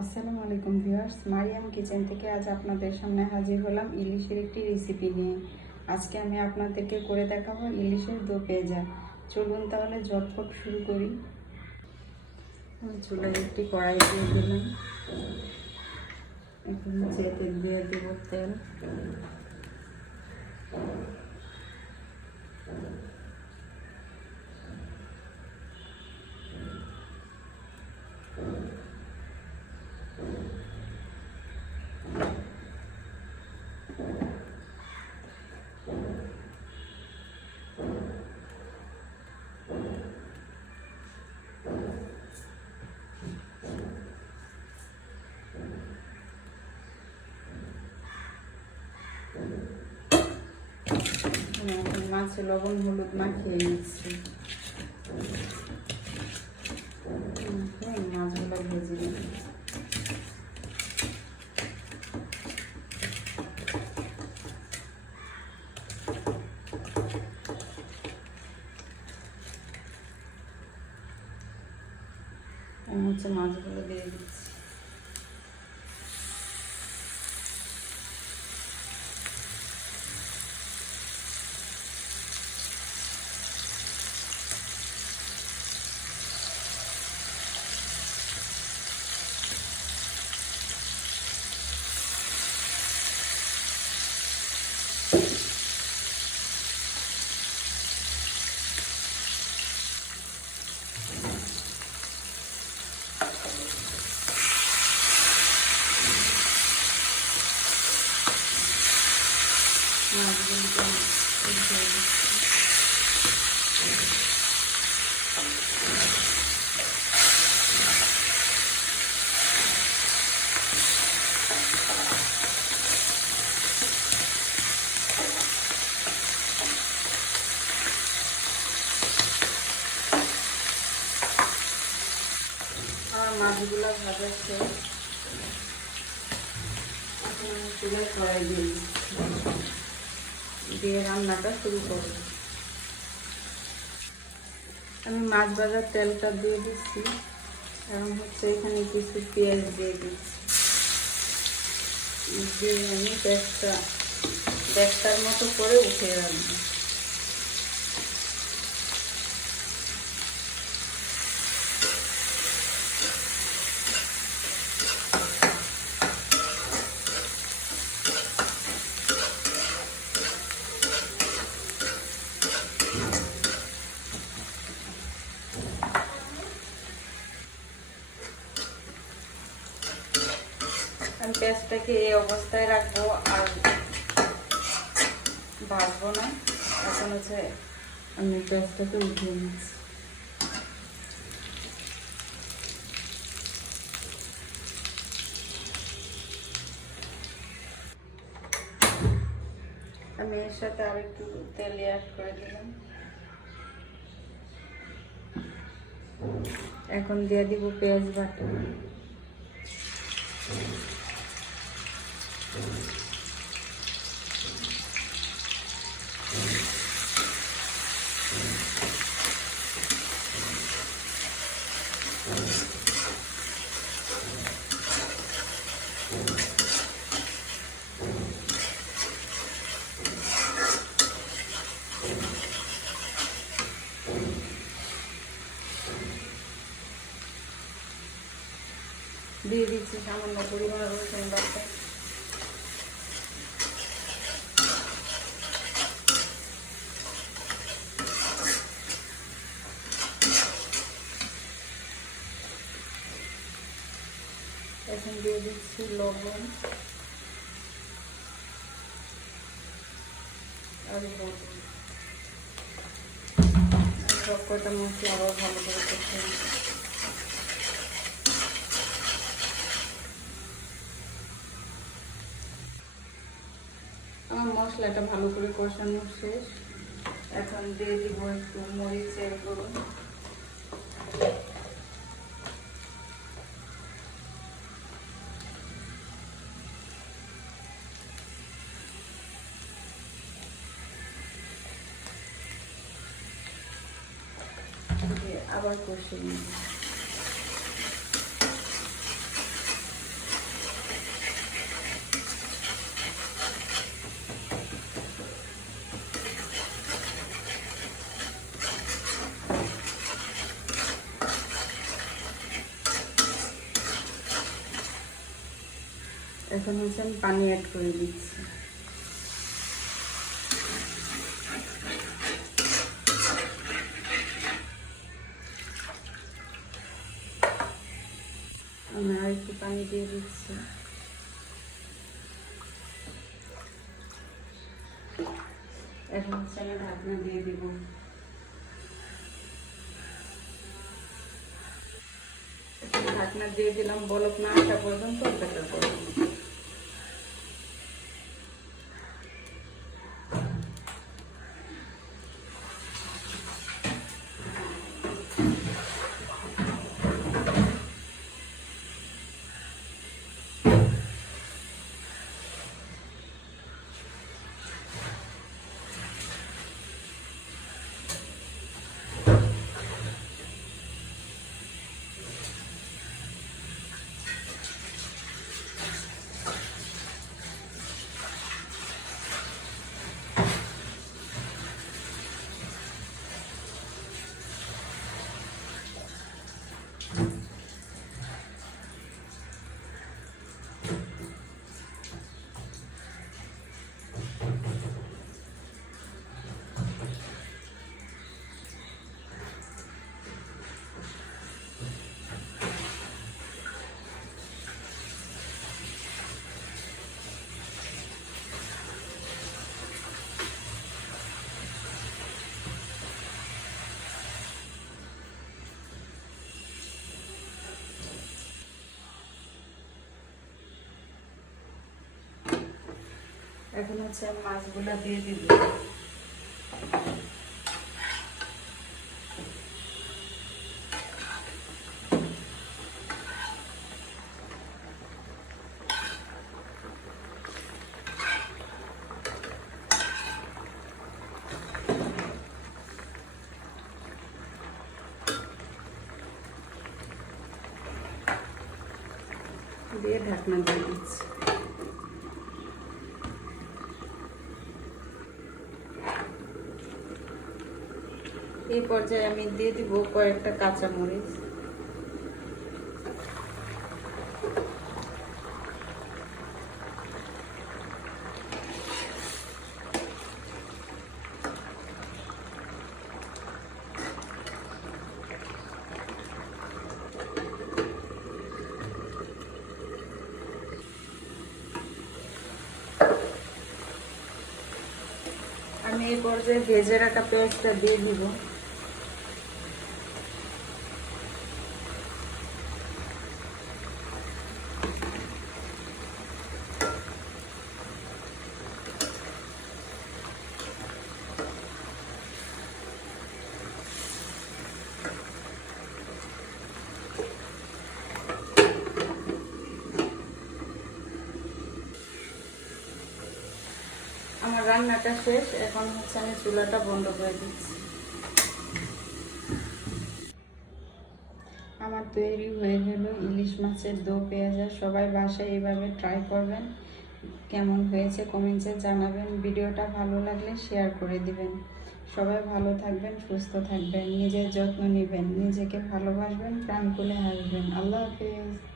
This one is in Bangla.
আসসালামু আলাইকুম ভিউয়ার্স, মারিয়াম কিচেন থেকে আজ আপনাদের সামনে হাজির হলাম ইলিশের একটি রেসিপি নিয়ে। আজকে আমি আপনাদেরকে করে দেখাবো ইলিশের দো পেঁজা। চলুন তাহলে ঝটপট শুরু করি। চুলায় একটি কড়াই দিয়ে দিলাম। এখন দিয়ে দেবো তেল। মাছে লবণ হলুদ মাখিয়ে নিচ্ছি। মাছগুলো ভেজে আমি হচ্ছে মাছগুলো দিয়ে দিচ্ছি। মাছগুলোকে উঠিয়ে দিচ্ছি আমার মাছগুলো ভাজা চুলায় কড়াই দিয়ে দিয়ে রান্নাটা শুরু করব। আমি মাছ ভাজার তেলটা দিয়ে দিচ্ছি। কারণ হচ্ছে এখানে কিছু পেঁয়াজ দিয়ে দিচ্ছি। দিয়ে আমি ব্যাগটা ব্যাগটার মতো করে উঠে রাখব। পেঁয়াজটাকে এই অবস্থায় রাখব আর ভাজবো না। এখন হচ্ছে আমি পেঁয়াজটাকে উঠিয়ে নিচ্ছি। আমি এর সাথে আর একটু তেল অ্যাড করে দিলাম। এখন দিয়ে দিব পেঁয়াজ বাটা। দিয়ে দিচ্ছি সামান্য পরিমাণে রসুন বাটা এখন দিয়ে দিচ্ছি লবণ আর সব কটা মশলা আবার ভালো করে করতে আমার মশলাটা ভালো করে কষানো শেষ। এখন দিয়ে দিব একটু মরিচের গুঁড়ো। আবার কষে নিব এখন হচ্ছে আমি পানি অ্যাড করে দিচ্ছি। দিয়ে দিচ্ছি। এখন হচ্ছে আমি ঢাকনা দিয়ে দিব। ঢাকনা দিয়ে দিলাম বলক না আসা পর্যন্ত, অপেক্ষা করব। এখন হচ্ছে আমি মাছগুলো দিয়ে দিব দিয়ে ঢাকনা দিয়ে দিচ্ছি এই পর্যায়ে আমি দিয়ে দিব কয়েকটা কাঁচা মরিচ আমি এই পর্যায়ে ভেজে রাখা পেঁয়াজটা দিয়ে দিব আমার রান্নাটা শেষ, এখন হচ্ছে আমি চুলাটা বন্ধ করে দিচ্ছি। আমার তৈরি হয়ে গেল ইলিশ মাছের দো পেঁয়াজা। সবাই বাসায় এভাবে ট্রাই করবেন, কেমন হয়েছে কমেন্টসে জানাবেন। ভিডিওটা ভালো লাগলে শেয়ার করে দিবেন। সবাই ভালো থাকবেন, সুস্থ থাকবেন, নিজের যত্ন নেবেন, নিজেকে ভালোবাসবেন, প্রাণ খুলে হাসবেন। আল্লাহ হাফিজ।